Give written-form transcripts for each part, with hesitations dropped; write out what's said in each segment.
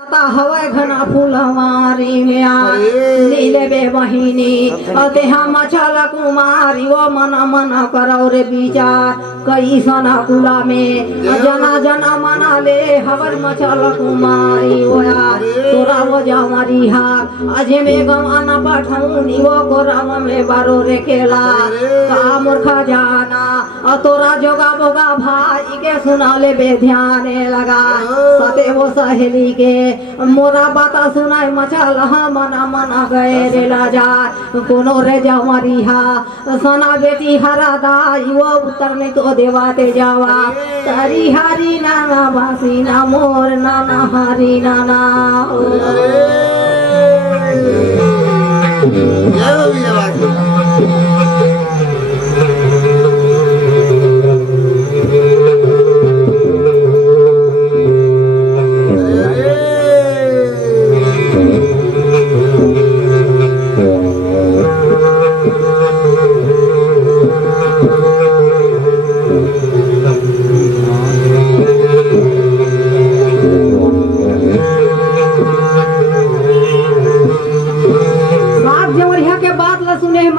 हवाई घना फुलवारी में नीले बे बहिनी अते हम चला कुमारी वो मना मना करो रे बीचा कई सना कुला में जना जना मना ले हवर मचल कुमारी ओया तोरा वो जावरी हा अजे में गवाना पठाऊनी वो कोराम में बारो रे केला का मूर्खा जाना तोरा जोगा बोगा भाई के सुना ले बे ध्याने लगा सते वो सहेली के मोरा बाता सुनाई मचल हा मना मना गए रे लाजा कोनो रे जावरी हा सना बेटी हरा दाई वो उत्तर नहीं तो देवाते जावा तारी हरी नाना बासी ना मोर नाना हरी नाना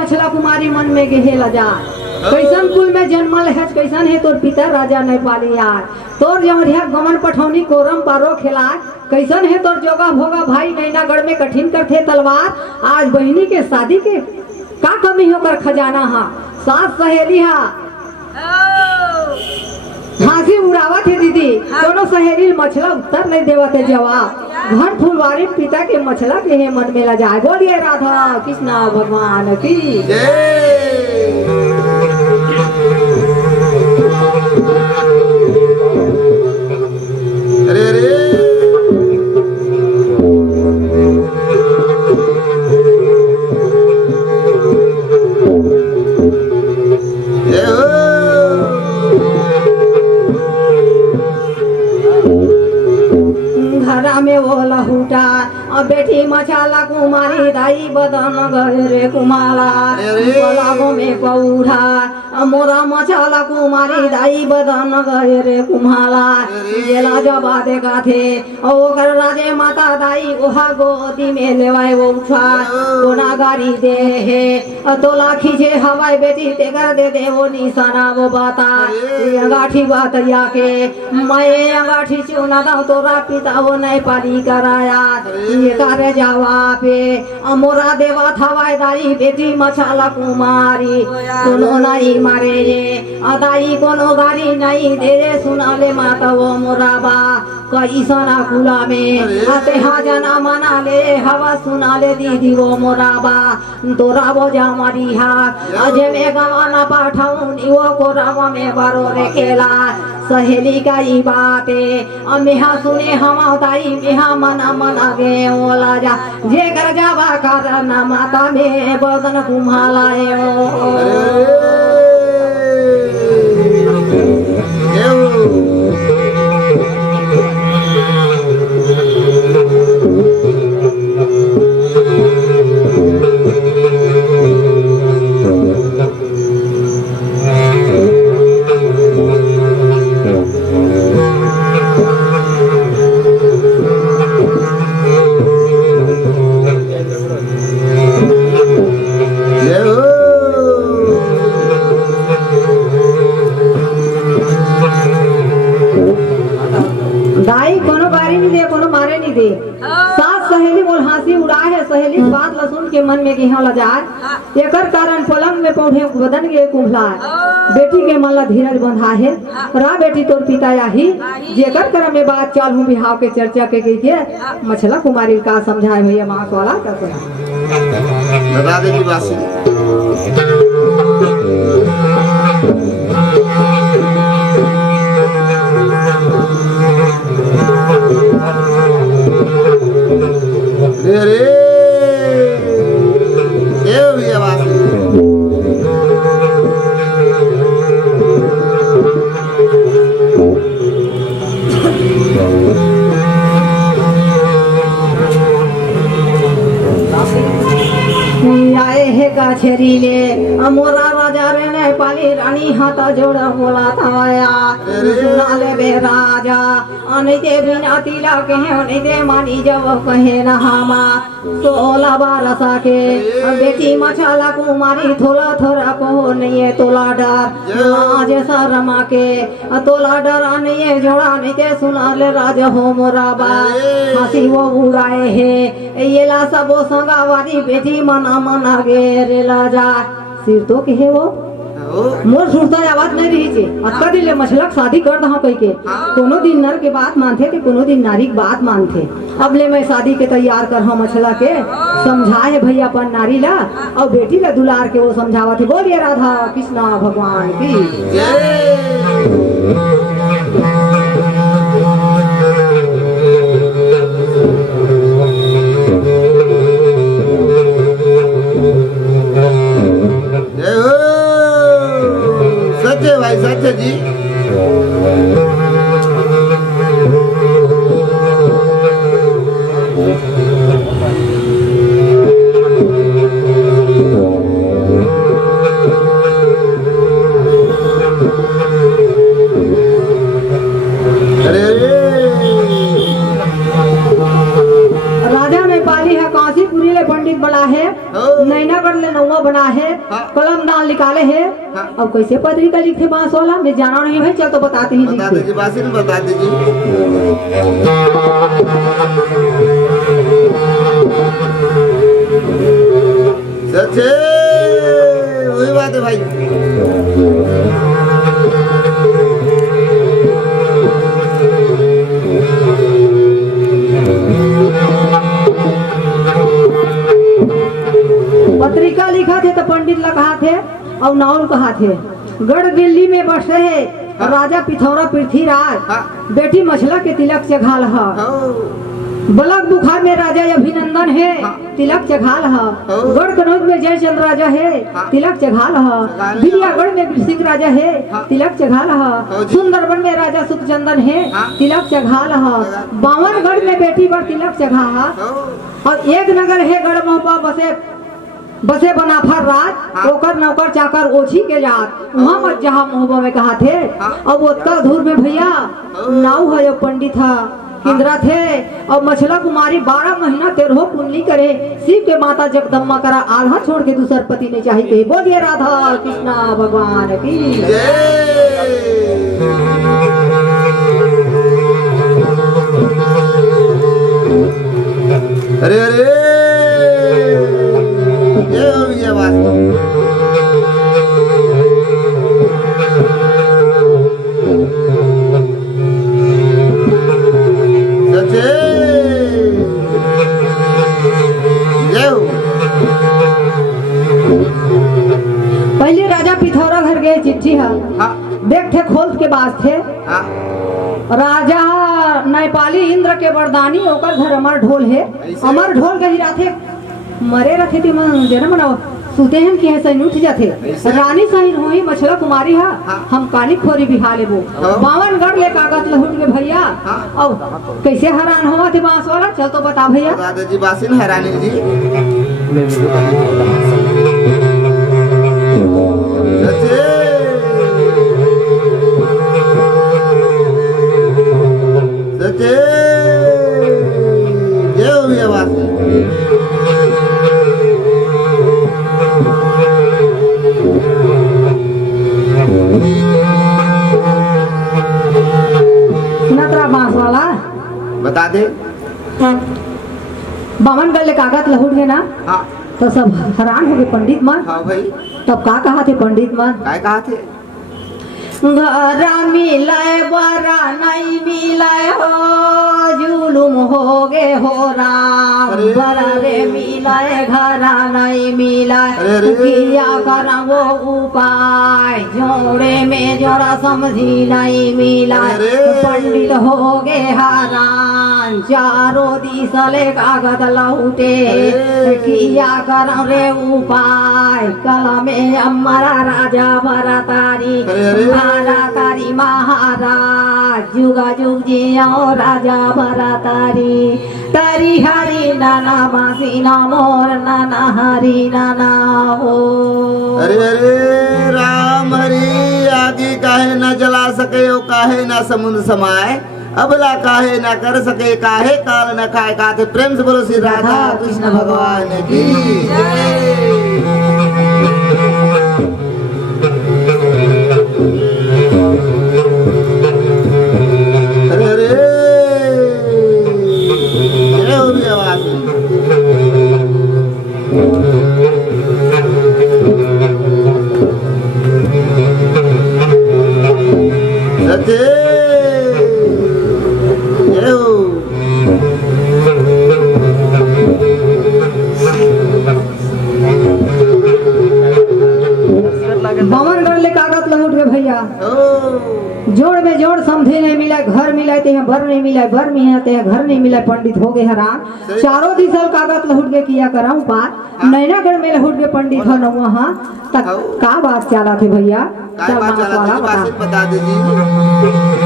मछला कुमारी मन में गेहेला जा कैसन कुल में जन्मल है कैसन है तोर पिता राजा नहीं पाली यार तोर जमरिया गमन पठौनी कोरम पारो खेला कैसन है तोर जोगा भोगा भाई नैनागढ़ में कठिन करते तलवार आज बहिनी के शादी के का कमी होकर खजाना हा सास सहेली हा हंसी उड़ावत है दीदी दोनों सहेली मछला उत्तर नहीं देवते जवाब घर फुलवारी पिता के मछला के है मन में ला जाए बोलिए राधा कृष्णा भगवान की अरे अरे में वो लहुटा बेटी मछाला कुमारी दाई बदन गए रे कुमाला पलागो में पौधा मोरा मछाला कुमारी दाई बदन गए रे कुम्हाला जेला जबा देखा थे ओकर राजे माता दाई ओहा गोदी में लेवाए वो उठा कोना गाड़ी दे है तोला खींचे हवाई बेटी तेकर दे दे वो निशाना वो बाता अंगाठी बात या के मैं अंगाठी चुना दाऊ तोरा पिता वो नहीं पाली कराया ये करे जावा पे मोरा देवा थवाई दाई बेटी मछाला कुमारी कोनो नहीं मारे रे अदाई कोनो गाड़ी नहीं दे रे सुना ले माता वो मोराबा कई सना कुला में आते हा जना मना ले हवा सुना ले दीदी वो मोराबा तोरा वो जामरी हा अजे में गवाना पाठाऊनी वो कोरावा में बारो रे केला सहेली का ई बाते अमेहा सुने हम ताई मेहा मना मना गे ओला जा जे कर जावा करना माता में बदन कुम्हालाए के मन में गेहा ला जाए एकर कारण पलंग में पौधे बदन के कुम्हला बेटी के मन ला धीरज बंधा है रा बेटी तोर पिता आही जेकर कर में बात चल हूं बिहाव के चर्चा के गई के मछला कुमारी का समझाए भैया मां वाला कैसे बता दे की बात अरे आए है का छेरी ले मोरा राजा रे ने नेपाली रानी हाथ जोड़ बोला था सुना ले बे राजा अनिते बिना तिलक है अनिते मानी जब कहे न हमा 16 12 के बेटी मछला कुमारी थोड़ा थोड़ा को नहीं है तोला डर आज शर्मा के तोला डर नहीं है जोड़ा नहीं ते सुना ले राजा हो मोरा बा हंसी वो उड़ाए है ये ला सब संगावारी बेटी मना मना गे रे लाजा सिर तो के है वो मोर सुरता आवाज नहीं रही छे अक्का दिले मछलक शादी कर दहा कह के कोनो दिन नर के बात मानथे के कोनो दिन नारी के बात मानथे अब ले मैं शादी के तैयार कर हम मछला के समझाए भैया अपन नारी ला और बेटी ला दुलार के वो समझावा थे बोलिए राधा कृष्णा भगवान की सच्चे भाई सच्चे जी राजा नेपाली है काशीपुरी ले पंडित बना है नैनागढ़ ले नौवा बना है कलम दान निकाले है अब कैसे पत्रिका लिखे बांस वाला मैं जाना नहीं है चल तो बताते ही बता दीजिए बासी ने बता दीजिए सच्चे वही बात है भाई पत्रिका लिखा थे तो पंडित ला कहा थे और नाउल कहा थे गढ़ दिल्ली में बसे है राजा पिथौरा पृथ्वीराज बेटी मछला के तिलक चघाल है बलक बुखार में राजा अभिनंदन है तिलक चघाल है गढ़ कनौज में जयचंद्र राजा है तिलक चघाल है बिलियागढ़ में सिंह राजा है तिलक चघाल है सुंदरबन में राजा सुखचंदन है तिलक चघाल है बावनगढ़ में बेटी पर तिलक चघा और एक नगर है गढ़ मोहपा बसे बनाफर राज ओकर नौकर चाकर ओछी के जात वहाँ मत जहाँ मोहबा में कहा थे अब उत्तर धूर में भैया नाव है पंडित था इंदिरा थे और मछला कुमारी 12 महीना 13 पुण्य करे शिव के माता जगदम्बा करा आल्हा छोड़ के दूसर पति ने चाहिए बोलिए राधा कृष्णा भगवान की अरे अरे ये बात सच्चे पहले राजा पिथौरा घर गए चिट्ठी है देख थे खोल के बात थे राजा नेपाली इंद्र के वरदानी होकर घर अमर ढोल है अमर ढोल कही राथे मरे रखे थे जन्म मनाओ सुते हैं कि है सही उठ जाते रानी सही होई मछला कुमारी है हम काली खोरी बिहा लेबो 52 ले कागज लहुट के भैया अब कैसे हैरान हुआ थे बांस वाला चल तो बता भैया दादा जी बासिन हैरानी जी सच्चे सच्चे ये हो गया बात नतरा बांस वाला बता दे 52 ले कागज लहुट गए ना हाँ तो सब हैरान हो गए पंडित मन हाँ भाई तब का कहा थे पंडित मन काय कहा थे घरा मिलाए बरा नहीं मिलाए हो जुलुम हो गे हो राम बरा रे मिलाए घरा नहीं मिलाए किया करा वो उपाय जोड़े में जोड़ा समझी नहीं मिलाए पंडित हो गे हरान चारों दिशले कागज लौटे किया करा रे उपाय कला में हमारा राजा भरा तारी तारी महाराज जुगा जुग जियो राजा भरा तारी तारी हरी नाना बासी ना मोर नाना हरी नाना हो अरे अरे राम आगी काहे न जला सके ओ काहे न समुद्र समाए अबला काहे न कर सके काहे काल न खाए काते प्रेम से बोलो श्री राधा कृष्ण भगवान की अरे अरे जय हो भी आवाज सचे जय हो बावन गढ़ ले कागज लौट गए भैया जोड़ में जोड़ समझे नहीं मिला घर मिलाए ते हैं बर नहीं मिला बर मिलाते हैं घर नहीं मिला पंडित हो गए हैरान चारों दिशा कागज लौट गए किया कराऊं पार नैनागढ़ में लौट गए पंडित हो न वहाँ तक का बात चला थे भैया काय बात चला था बात बता दीजिए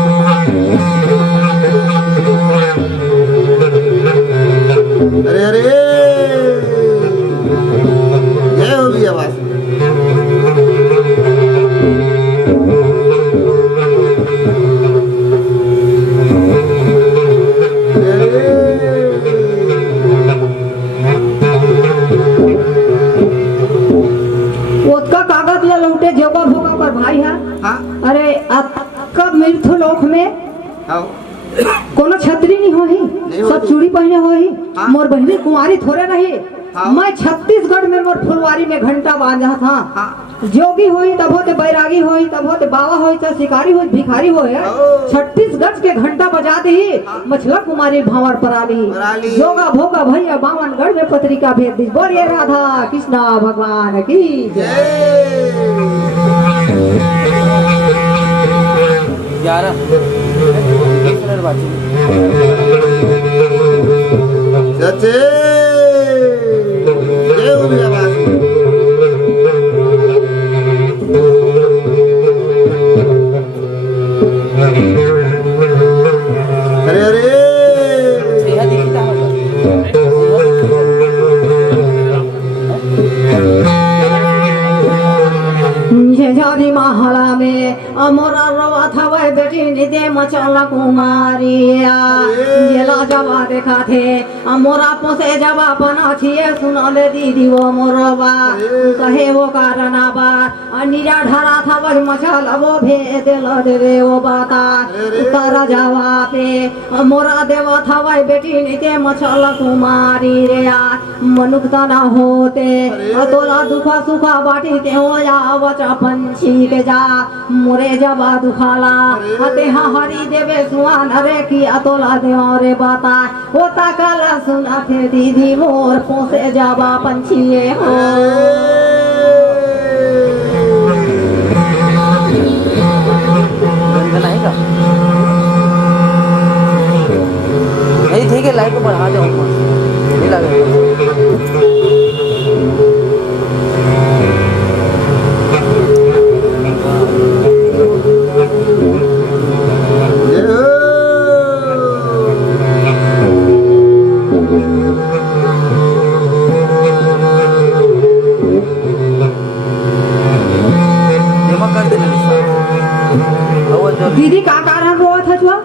अरे अरे जय हो भी आवाज उसका कागज ले लौटे जोगा भोगा पर भाई है हाँ अरे अब कब मृत्यु लोक में हाँ कोनो छतरी नहीं होही होही। सब चूड़ी पहने होही हाँ। मोर बहनी कुंवारी थोड़े रही हाँ। मैं छत्तीसगढ़ में मोर फुलवारी में घंटा बांधा था हाँ। जोगी होई तब होते बैरागी होई तब होते बाबा होई चाहे शिकारी होई भिखारी होई ओ। 36 गज के घंटा बजा दी मछला कुमारी भावर पराली। पराली जोगा भोगा भैया बावनगढ़ में पत्रिका भेज दी बोलिए राधा कृष्णा भगवान की सचे जय हो भी आवाज अरे अरे जादी महला में अमोरा रवा था वह बेटी निदे मचला कुमारिया जेला जवा देखा थे अमोरा पोसे जवा पना छिए सुना ले दीदी वो मोरवा कहे वो कारण बा निरा ढरा था वह मचल वो भेद ल देवे वो बाता उतर जावा पे अमोरा देवा था वह बेटी निदे मचला कुमारी रे मनुख तना होते तोला दुखा सुखा बाटी ते हो या बचा पंछी के जा मोरे जबा दुखाला हते हरी देवे सुआन रे की अतोला दे और बाता ओ ताकाला सुना थे दीदी मोर पोसे जबा पंछी हो नहीं ठीक है लाइट को बढ़ा दो नहीं लगेगा दीदी का कारण रोआ था छुआ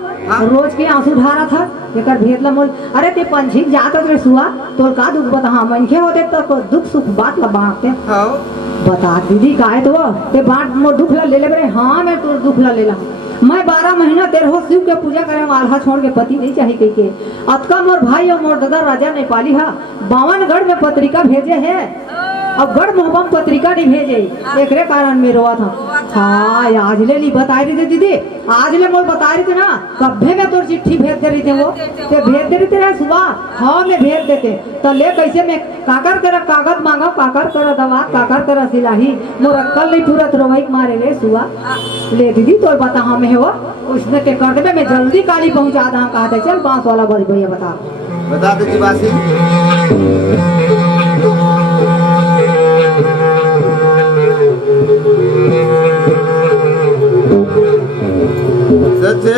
रोज के आंसू ढारा था एकर भेदला मोल अरे ते पंछी जात रे सुआ तोर का दुख बता हां मनखे होते तो दुख सुख बात ला बांटते हाँ बता दीदी काहे तो ते बांट मोर दुख ला ले ले रे हां मैं तोर दुख ला लेला मैं 12 महीना तेरहो शिव के पूजा करे आल्हा छोड़ के पति नहीं चाहिए कह के अतका मोर भाई और मोर दादा राजा नेपाली हा बावनगढ़ में पत्रिका भेजे है अब गढ़ मोहब्बम पत्रिका नहीं भेजे एकरे कारण में रोआ था हाँ आज ले ली बता रही थी दीदी आज ले मोर बता रही थी ना कब्बे में तोर चिट्ठी भेज दे रही थे वो ते भेज दे रही थी सुबह हाँ मैं भेज देते तो ले कैसे मैं काकर तेरा कागज मांगा काकर तेरा दवा काकर तेरा सिलाही मोर अक्कल नहीं तुरंत रोई मारे ले सुबह ले दीदी तोर बता हाँ मैं हो उसने के कर दे मैं जल्दी काली पहुंचा दा कहा थे चल बांस वाला बड़ी भैया बता दीजिए बासी सच्चे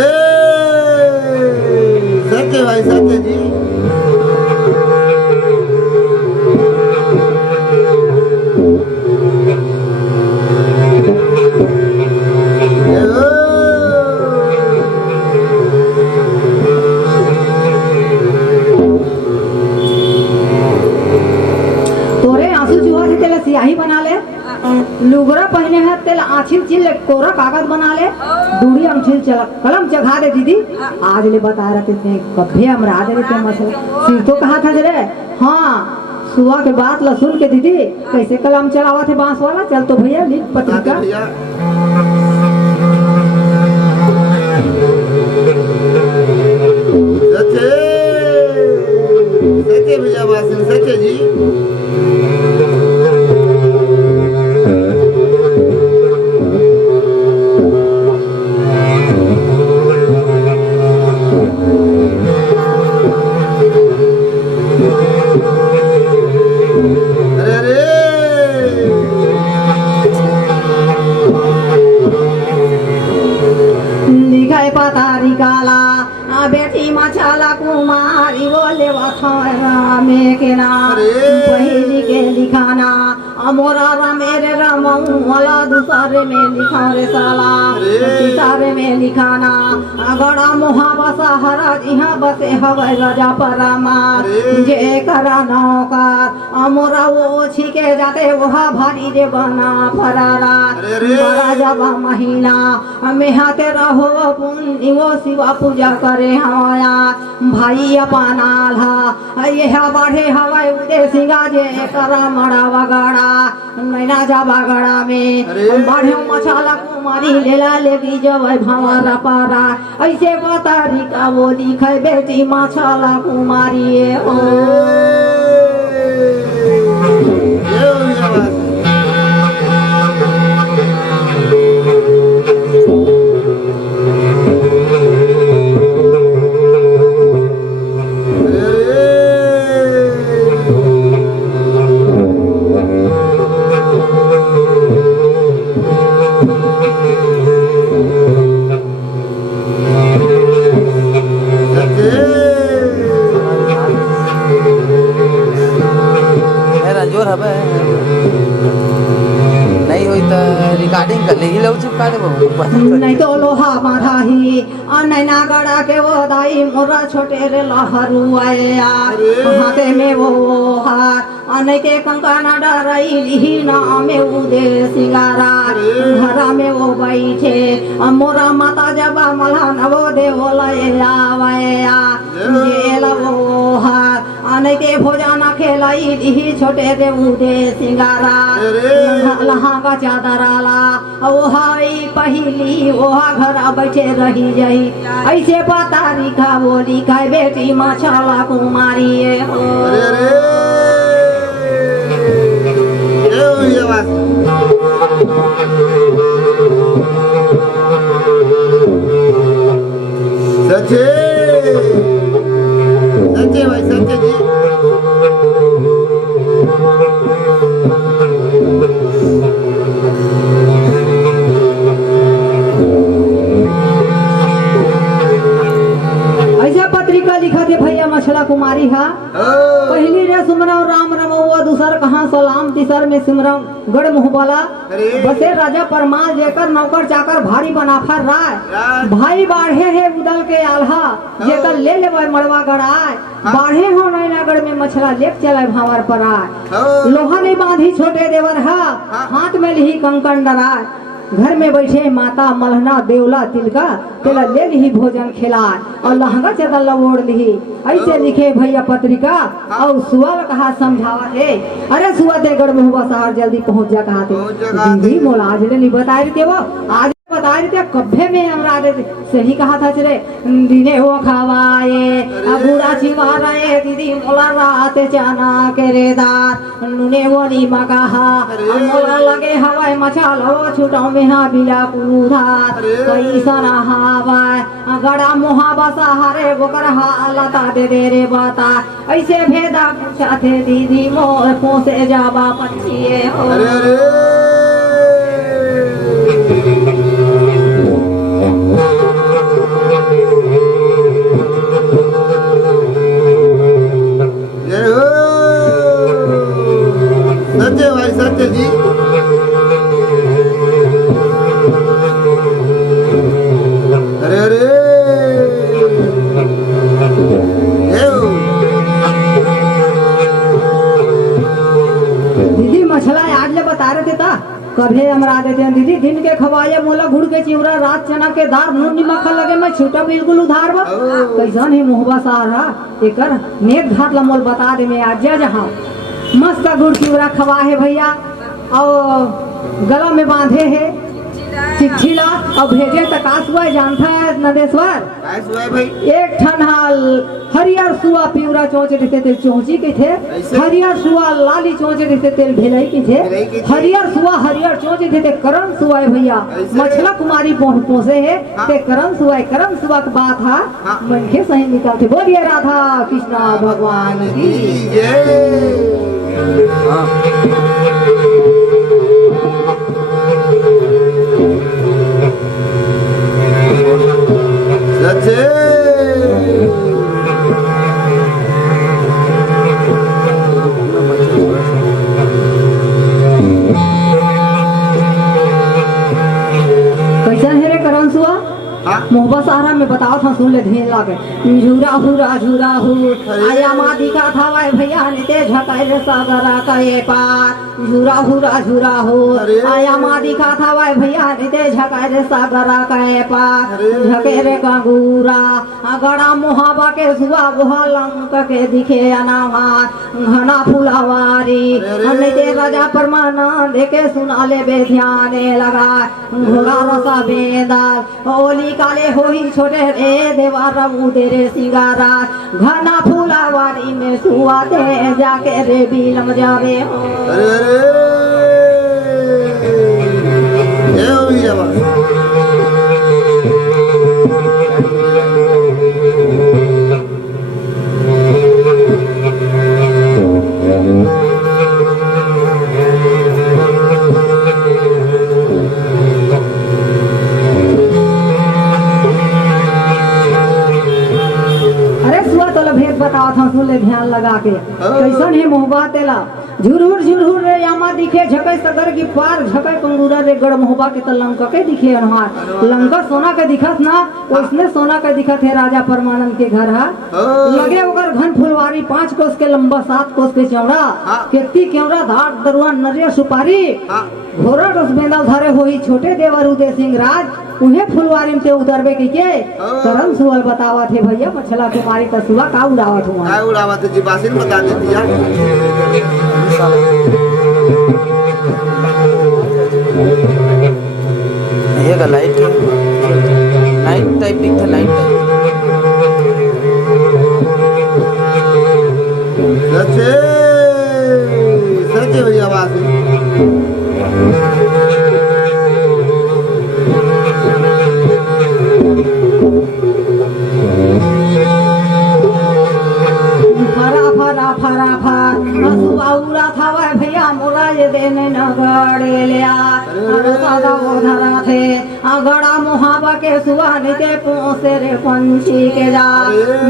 सच्चे भाई सच्चे जी लुगरा पहने है तेल आछिल चिल कोरा कागज बना ले दूरी अंचिल चला कलम चढ़ा दे दीदी आज ले बता रहे थे कभी हमरा दे रहे मसला सिर तो कहा था रे हाँ सुबह के बात ला सुन के दीदी कैसे कलम चलावा थे बांस वाला चल तो भैया लिख पत्रिका भैया सच्चे सच्चे भैया वासिन सच्चे जी पतारी काला बेटी मछला कुमारी बोले में के नाम पहली के लिखाना मोरा मेरे रमला दूसरे में लिखा रे साला तीसरे में लिखाना गड़ा मुहावा सहारा यहाँ बसे हवाई राजा परमा जे करा नौकर मोरा वो छिके जाते वहा भारी जे बना फरारा बड़ा जब महीना में हाथे रहो पुण्य वो शिवा पूजा करे हमाया भाई अपना ला यह बढ़े हवाई उदे सिंगा जे करा मड़ा वगड़ा नैना जा बगड़ा में बढ़े मछला कुमारी लेला लेगी जब भंवरा पारा ऐसे बतारी का वो लिखे बेटी मछला कुमारी ओ जोर हवे नहीं होई तो रिकॉर्डिंग कर लेगी लो चिपका दे नहीं तो लोहा बाधा ही नैना गड़ा के वो दाई मोरा छोटे रे लहरू आया हाथे में वो हार अने के कंकाना डराई लिही ना में उदे सिंगारा घरा में वो बैठे मोरा माता जब मल्हा नवो देव लाया जेल वो हार अने के भोजन खेलाई लिही छोटे रे उदे सिंगारा लहांगा चादराला वो हाई पहली वो घर बैठे रही जाई ऐसे पता लिखा वो लिखा बेटी मछला कुमारी सच्चे सच्चे भाई सच्चे जी ऐसा पत्रिका लिखा थे भैया मछला कुमारी हा पहली रे सुमरम राम रमौआ दूसर कहाँ सलाम तीसर में सिमरम गढ़ मुहबला बसे राजा परमाल जेकर नौकर चाकर भारी बनाफर राय भाई बाढ़े है उदल के आल्हा जेकर ले लेवे मड़वा गड़ाय बाढ़े हो नैनागढ़ में मछला लेप चले भावर पर आय लोहा ने बांधी छोटे देवर हा हाथ में लिही कंकन डराय घर में बैठे माता मलहना देवला तिलका तेला ले ली भोजन खिलाए और लहंगा चादर लवोड़ ली ऐसे लिखे भैया पत्रिका और सुअल कहा समझावा थे अरे सुआ दे गढ़ में हुआ शहर जल्दी पहुंच जा कहा थे दीदी मोला आज ने नहीं बताए थे वो आज बता रहे थे कब्बे में हमरा सही कहा था चले दिने हो खावाए बूढ़ा छिपा रहे दीदी मोला रात चाना के रेदार नुने वो नी मकाहा मोला लगे हवाई मचाल हो छुटाओ में हा बिला कूधार कई सना हवाए गड़ा मुहा बसा हरे बोकर हालता दे रे बता ऐसे भेदा पूछा थे दीदी मोर पोसे जावा पछिए हो सत्य भाई सत्य जी अरे अरे दीदी मछला आज ले बता रहे थे ता कभे हमरा देते हैं दीदी दिन के खवाए मोला गुड़ के चिवड़ा रात चना के दार नून निमक लगे मैं छूटा बिल्कुल उधार बा कैसन है मोहबा सारा एकर नेक घाट ला मोल बता दे मैं आज जहाँ मस्त गुड़ चिवड़ा खवा है भैया और गला में बांधे है चिट्ठी ला और भेजे तक आसुआ जानता है नंदेश्वर काय सुआ भाई एक ठन हाल हरियर सुआ पिवरा चोंच रहते तेल चोंची के थे हरियर सुआ लाली चोंच रहते तेल भेलाई के थे हरियर सुआ हरियर चोंच रहते करम सुआ है भैया मछला कुमारी पोसे है ते करम सुआ की बात है मनखे सही निकलते बोलिए राधा कृष्णा भगवान की कैसा है रे करम सुआ मोहब्बत सारा में बताओ था सुन ले ढेर लागे झूरा हु आया मादी का था वाय भैया ने ते झकाए रे सागरा का ये पार झूरा हो आया मादी का था वाय भैया ने ते झकाए रे सागरा का ये पार झके रे कांगूरा गड़ा मोहब्बत के सुआ गोहा लंक के दिखे अनावा घना फुलावारी हमने ते राजा परमाना देखे सुना ले बे ध्याने लगा घोड़ा रसा बेदार ओली काले होई छोटे रे देवा रबू तेरे सिंगारा घना फुलावारी में सुआते जाके रे बिलम जावे हो ये हुई है बात बताओ था सुन ले ध्यान लगा के कैसन है मोहबा तेला झुरहुर रे यामा दिखे झके सगर की पार झके कंगूरा रे गड़ मोहबा के त लंका के दिखे अनहार लंका सोना के दिखत ना उसने सोना के दिखत है राजा परमानंद के घर है लगे ओकर घन फुलवारी 5 कोस के लंबा 7 कोस के चौड़ा केती केवड़ा धार दरुआ नरिया सुपारी घोड़ा रस बेंदा धारे होई छोटे देवर उदय सिंह राज उन्हें फुलवारी में से उतरबे के करम सुअल बतावत है भैया मछला कुमारी तसुआ का उड़ावत हुआ काय उड़ावत जी बासिन बता देती यार ये का लाइट टाइप दिखता लाइट सच्चे भैया बासिन फरा था वह भैया मोरा ये देने नगड़े लिया सादा वो धरा थे गड़ा मुहावा के सुहाने के पोसे रे पंछी के जा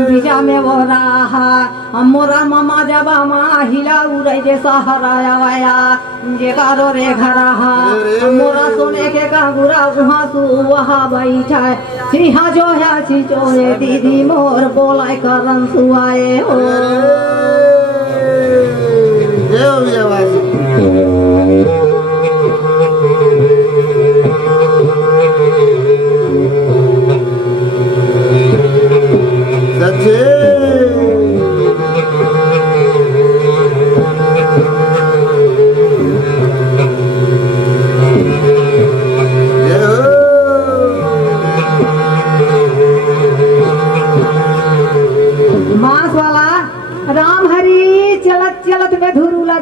बीजा में वो रहा मोरा मामा जब माँ हिला उड़े जे सहारा वाया जे कारो रे घरा मोरा सोने के कांगुरा वहाँ सु वहाँ बैठा सिंहा जो है सिचोरे दीदी मोर बोलाए करन सुआए हो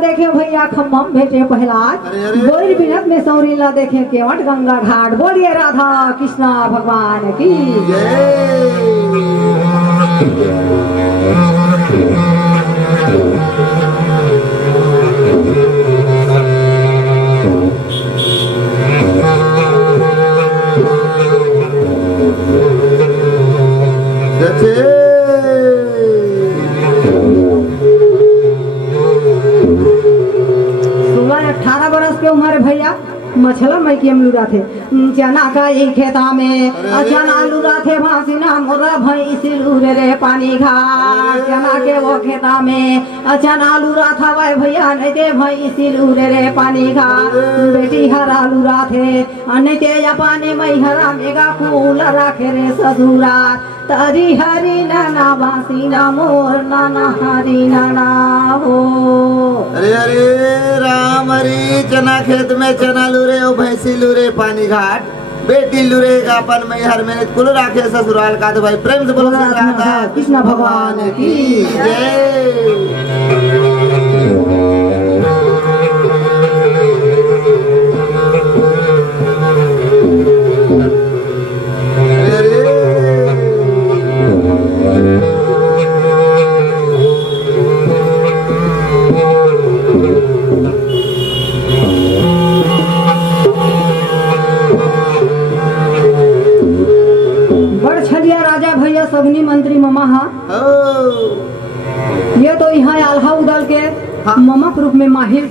देखे भैया खम्भम भेटे पहला बोल बिनत में सौरीला देखे केवट गंगा घाट बोलिए राधा कृष्णा भगवान की मछला मैं के अमलूरा थे चना का एक खेता में चना लुरा थे भासीना मोरा भैंसी लूरे रे पानी घाट चना के वो खेता में चना लूरा था भाई भैया नहीं ते भैंसी लूरे रे पानी घाट बेटी हरा लूरा थे नहीं ते या पानी मई हरा मेगा फूल राखे रे ससुरा तरी हरी नाना भासीना मोर नाना हरी नाना हो। अरे अरे राम हरी चना खेत में चना लूरे ओ भैंसी लूरे पानी घाट बेटी लूरे का अपन में हर महीने कुल राखे ससुराल का। तो भाई प्रेम से बोलो राधा कृष्ण भगवान की जय। बड़ छलिया राजा भैया सगनी मंत्री ममा हा ये तो यहाँ आल्हा उदल के हाँ। ममा के रूप में माहिल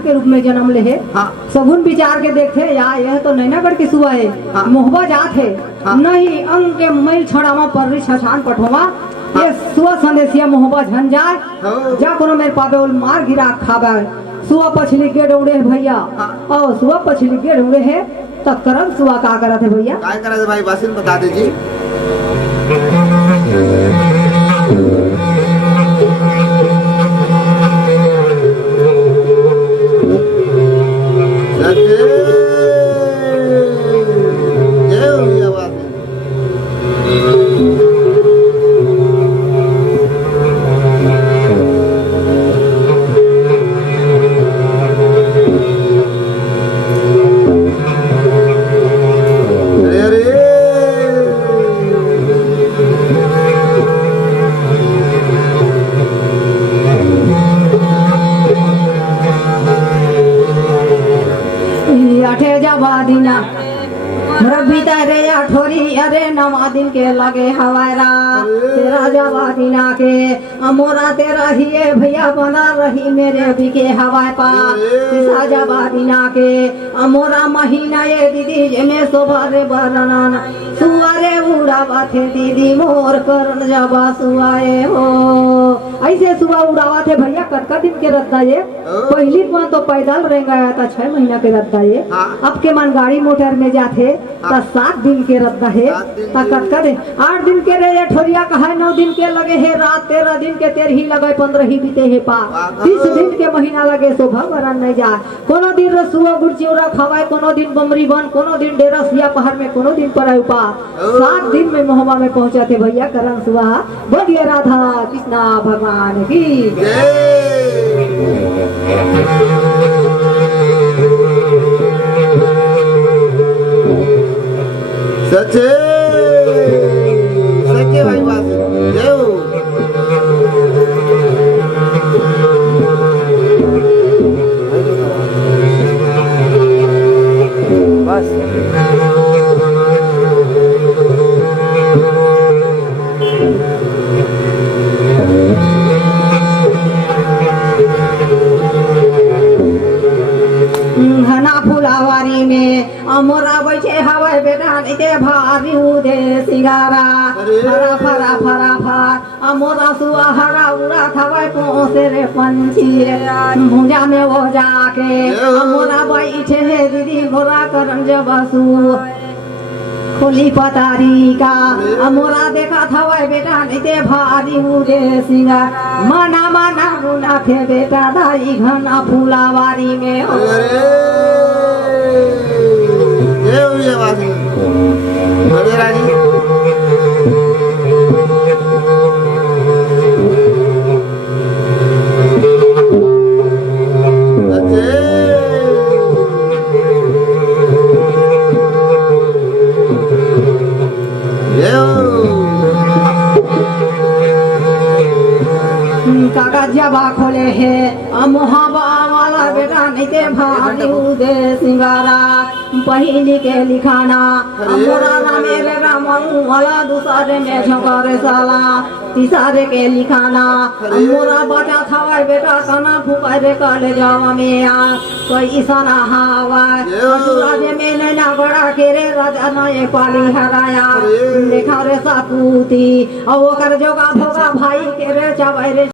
के रूप में जन्म ले है हाँ। सगुन विचार के देखते या यह तो नैनागढ़ की सुआ है हाँ। मोहबा जात है हाँ। नहीं अंग के मैल छड़ावा पर छछान पठोवा ये सुआ संदेशिया मोहबा झन जाए हाँ। जा कोनो मेरे पापे उल मार गिरा खाबा सुआ पछली के दौड़े है भैया हाँ। और सुआ पछली के दौड़े है तो करम सुआ का करत है भैया काय करा भाई बासिन बता दीजिए। अठे जबा दिना रबी तारे अठोरी अरे नवा दिन के लगे हवारा तेरा जबा दिना के मोरा तेरा ही भैया बना रही मेरे भी के हवाए पा तीसरा जबा दिना के मोरा महीना ये दीदी जेमे शोभा रे बरनन सुआरे उड़ावा थे दीदी मोर करन जबा सुआए हो ऐसे सुबह उड़ावा थे भैया कतका दिन के रद्दा ये पहली बार तो पैदल रह गया था 6 महीना के रद्दा ये हाँ। अब के मन गाड़ी मोटर में जाते हाँ। 7 दिन के रद्दा है 7 दिन कतका दिन 8 दिन के रे ठोरिया कहा 9 दिन के लगे है रात 13 दिन के 13 ही लगे 15 ही बीते है पा 30 दिन के महीना लगे शोभा बरन नहीं जा कोनो दिन रसुआ गुड़ चिवड़ा खवाए कोनो दिन बमरी बन कोनो दिन डेरा सिया पहाड़ में कोनो दिन पर पा 7 दिन में मोहबा में पहुंचा थे भैया करन सुहा बोलिए राधा कृष्णा भगवान की सच्चे सच्चे भाई बात जय हो। बस घना फुलावारी में मोरा बैठे हवाई बेटा निते भारी उदे सिंगारा फरा फरा फरा फरा मोरा सुआ हरा उड़ा थवाई पोसे रे पंछी भुजा में वो जाके मोरा बैठे है दीदी मोरा करन जबसू खोली पतारी का मोरा देखा थवाई बेटा निते भारी उदे सिंगार मना मना रुना थे बेटा दाई घना फुलावारी में हो जय हो ये बात बड़े राजी कागज जबा खोले है मोहबा वाला बेटा नहीं ते भानी उदे सिंगारा पहली के लिखाना मोरा रामे रे रामऊ वाला दूसरे में झोंकर साला तीसरे के लिखाना मोरा बटा थवाई बेटा कना फुकारे कल जावा में आ कोई ईसाना हवा राजे में नैना बड़ा के रे राजा नए पाली हराया देखा रे सापूती और ओकर जोगा भोगा भाई के रे चावै रे